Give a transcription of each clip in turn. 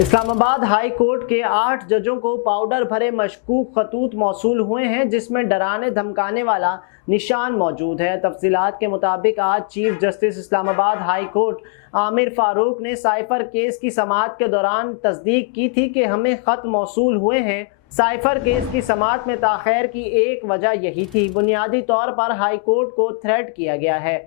اسلام آباد high court کے 8 ججوں کو پاؤڈر بھرے مشکوک خطوط موصول ہوئے ہیں جس میں ڈرانے دھمکانے والا نشان موجود ہے۔ تفصیلات کے مطابق آج چیف جسٹس اسلام آباد ہائی کورٹ عامر فاروق نے سائفر کیس کی سماعت کے دوران تصدیق کی تھی کہ ہمیں خط موصول ہوئے ہیں۔ سائفر کیس کی سماعت میں تاخیر کی ایک وجہ یہی تھی۔ بنیادی طور پر ہائی کورٹ کو تھریٹ کیا گیا ہے۔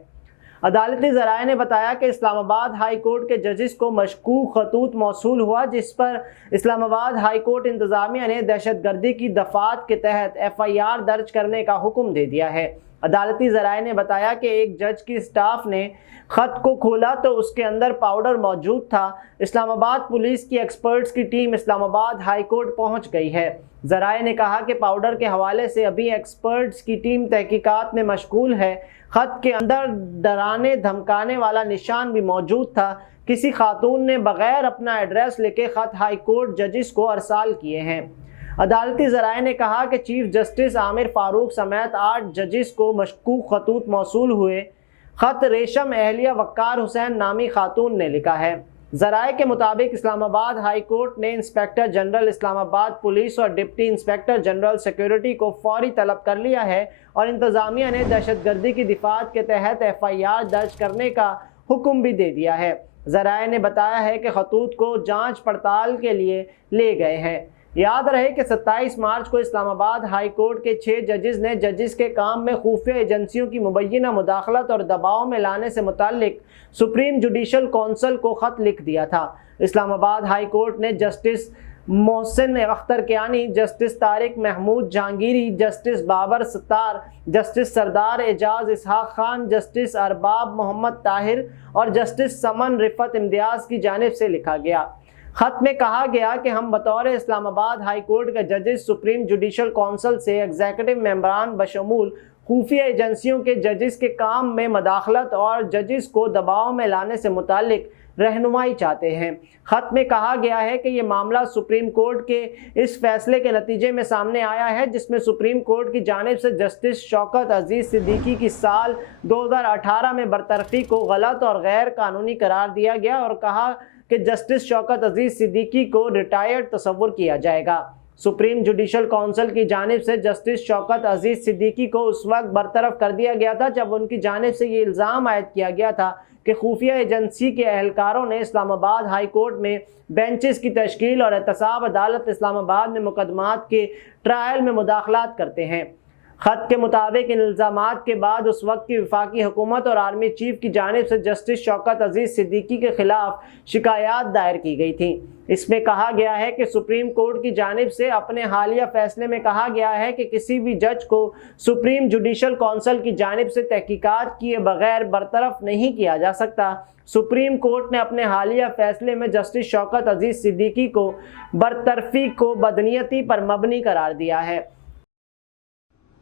عدالتی ذرائع نے بتایا کہ اسلام آباد ہائی کورٹ کے ججز کو مشکوک خطوط موصول ہوا جس پر اسلام آباد ہائی کورٹ انتظامیہ نے دہشت گردی کی دفعات کے تحت FIR درج کرنے کا حکم دے دیا ہے۔ عدالتی ذرائع نے بتایا کہ ایک جج کی سٹاف نے خط کو کھولا تو اس کے اندر پاؤڈر موجود تھا۔ اسلام آباد پولیس کی ایکسپرٹس کی ٹیم اسلام آباد ہائی کورٹ پہنچ گئی ہے۔ ذرائع نے کہا کہ پاؤڈر کے حوالے سے ابھی ایکسپرٹس کی ٹیم تحقیقات میں مشغول ہے۔ خط کے اندر ڈرانے دھمکانے والا نشان بھی موجود تھا۔ کسی خاتون نے بغیر اپنا ایڈریس لکھے خط ہائی کورٹ ججز کو ارسال کیے ہیں۔ عدالتی ذرائع نے کہا کہ چیف جسٹس عامر فاروق سمیت 8 ججز کو مشکوک خطوط موصول ہوئے۔ خط ریشم اہلیہ وقار حسین نامی خاتون نے لکھا ہے۔ ذرائع کے مطابق اسلام آباد ہائی کورٹ نے انسپکٹر جنرل اسلام آباد پولیس اور ڈپٹی انسپکٹر جنرل سیکیورٹی کو فوری طلب کر لیا ہے اور انتظامیہ نے دہشت گردی کی دفعات کے تحت FIR درج کرنے کا حکم بھی دے دیا ہے۔ ذرائع نے بتایا ہے کہ خطوط کو جانچ پڑتال کے لیے لے گئے ہیں۔ یاد رہے کہ 27 مارچ کو اسلام آباد ہائی کورٹ کے 6 ججز نے ججز کے کام میں خفیہ ایجنسیوں کی مبینہ مداخلت اور دباؤ میں لانے سے متعلق سپریم جوڈیشل کونسل کو خط لکھ دیا تھا۔ اسلام آباد ہائی کورٹ نے justice Mohsin Akhtar Kayani, justice Tariq Mahmood Jahangiri, justice Babar ستار، جسٹس سردار اعجاز اسحاق خان، جسٹس ارباب محمد طاہر اور جسٹس سمن رفت امتیاز کی جانب سے لکھا گیا۔ خط میں کہا گیا کہ ہم بطور اسلام آباد ہائی کورٹ کے ججز سپریم جوڈیشل کونسل سے ایگزیکٹو ممبران بشمول خفیہ ایجنسیوں کے ججز کے کام میں مداخلت اور ججز کو دباؤ میں لانے سے متعلق رہنمائی چاہتے ہیں۔ خط میں کہا گیا ہے کہ یہ معاملہ سپریم کورٹ کے اس فیصلے کے نتیجے میں سامنے آیا ہے جس میں سپریم کورٹ کی جانب سے جسٹس شوکت عزیز صدیقی کی سال 2018 میں برطرفی کو غلط اور غیر قانونی قرار دیا گیا اور کہا کہ جسٹس شوکت عزیز صدیقی کو ریٹائرڈ تصور کیا جائے گا۔ سپریم جوڈیشل کونسل کی جانب سے جسٹس شوکت عزیز صدیقی کو اس وقت برطرف کر دیا گیا تھا جب ان کی جانب سے یہ الزام عائد کیا گیا تھا کہ خفیہ ایجنسی کے اہلکاروں نے اسلام آباد ہائی کورٹ میں بینچز کی تشکیل اور احتساب عدالت اسلام آباد میں مقدمات کے ٹرائل میں مداخلات کرتے ہیں۔ خط کے مطابق ان الزامات کے بعد اس وقت کی وفاقی حکومت اور آرمی چیف کی جانب سے جسٹس شوکت عزیز صدیقی کے خلاف شکایات دائر کی گئی تھیں۔ اس میں کہا گیا ہے کہ سپریم کورٹ کی جانب سے اپنے حالیہ فیصلے میں کہا گیا ہے کہ کسی بھی جج کو سپریم جوڈیشل کونسل کی جانب سے تحقیقات کیے بغیر برطرف نہیں کیا جا سکتا۔ سپریم کورٹ نے اپنے حالیہ فیصلے میں جسٹس شوکت عزیز صدیقی کو برطرفی کو بدنیتی پر مبنی قرار دیا ہے۔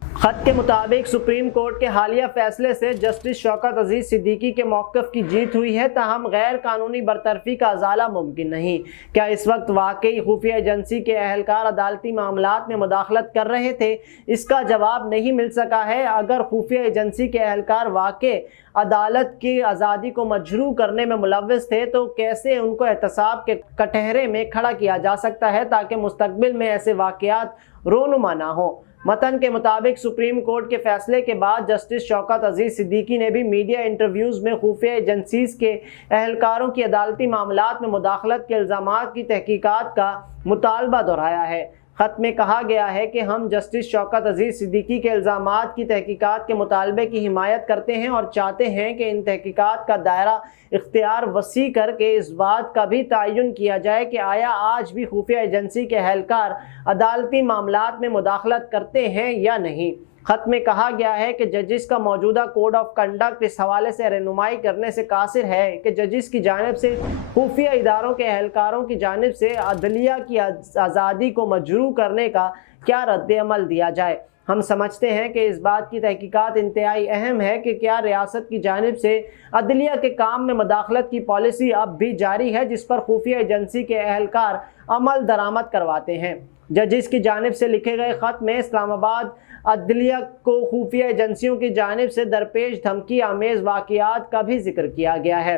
خط کے مطابق سپریم کورٹ کے حالیہ فیصلے سے جسٹس شوکت عزیز صدیقی کے موقف کی جیت ہوئی ہے، تاہم غیر قانونی برطرفی کا ازالہ ممکن نہیں۔ کیا اس وقت واقعی خفیہ ایجنسی کے اہلکار عدالتی معاملات میں مداخلت کر رہے تھے؟ اس کا جواب نہیں مل سکا ہے۔ اگر خفیہ ایجنسی کے اہلکار واقع عدالت کی آزادی کو مجروح کرنے میں ملوث تھے تو کیسے ان کو احتساب کے کٹہرے میں کھڑا کیا جا سکتا ہے تاکہ مستقبل میں ایسے واقعات رونما نہ ہوں؟ متن کے مطابق سپریم کورٹ کے فیصلے کے بعد جسٹس شوکت عزیز صدیقی نے بھی میڈیا انٹرویوز میں خفیہ ایجنسیز کے اہلکاروں کی عدالتی معاملات میں مداخلت کے الزامات کی تحقیقات کا مطالبہ دہرایا ہے۔ خط میں کہا گیا ہے کہ ہم جسٹس شوکت عزیز صدیقی کے الزامات کی تحقیقات کے مطالبے کی حمایت کرتے ہیں اور چاہتے ہیں کہ ان تحقیقات کا دائرہ اختیار وسیع کر کے اس بات کا بھی تعین کیا جائے کہ آیا آج بھی خفیہ ایجنسی کے اہلکار عدالتی معاملات میں مداخلت کرتے ہیں یا نہیں۔ خط میں کہا گیا ہے کہ ججز کا موجودہ کوڈ آف کنڈکٹ اس حوالے سے رہنمائی کرنے سے قاصر ہے کہ ججز کی جانب سے خفیہ اداروں کے اہلکاروں کی جانب سے عدلیہ کی آزادی کو مجروح کرنے کا کیا رد عمل دیا جائے۔ ہم سمجھتے ہیں کہ اس بات کی تحقیقات انتہائی اہم ہے کہ کیا ریاست کی جانب سے عدلیہ کے کام میں مداخلت کی پالیسی اب بھی جاری ہے جس پر خفیہ ایجنسی کے اہلکار عمل درآمد کرواتے ہیں۔ ججز کی جانب سے لکھے گئے خط میں اسلام آباد عدلیہ کو خفیہ ایجنسیوں کی جانب سے درپیش دھمکی آمیز واقعات کا بھی ذکر کیا گیا ہے۔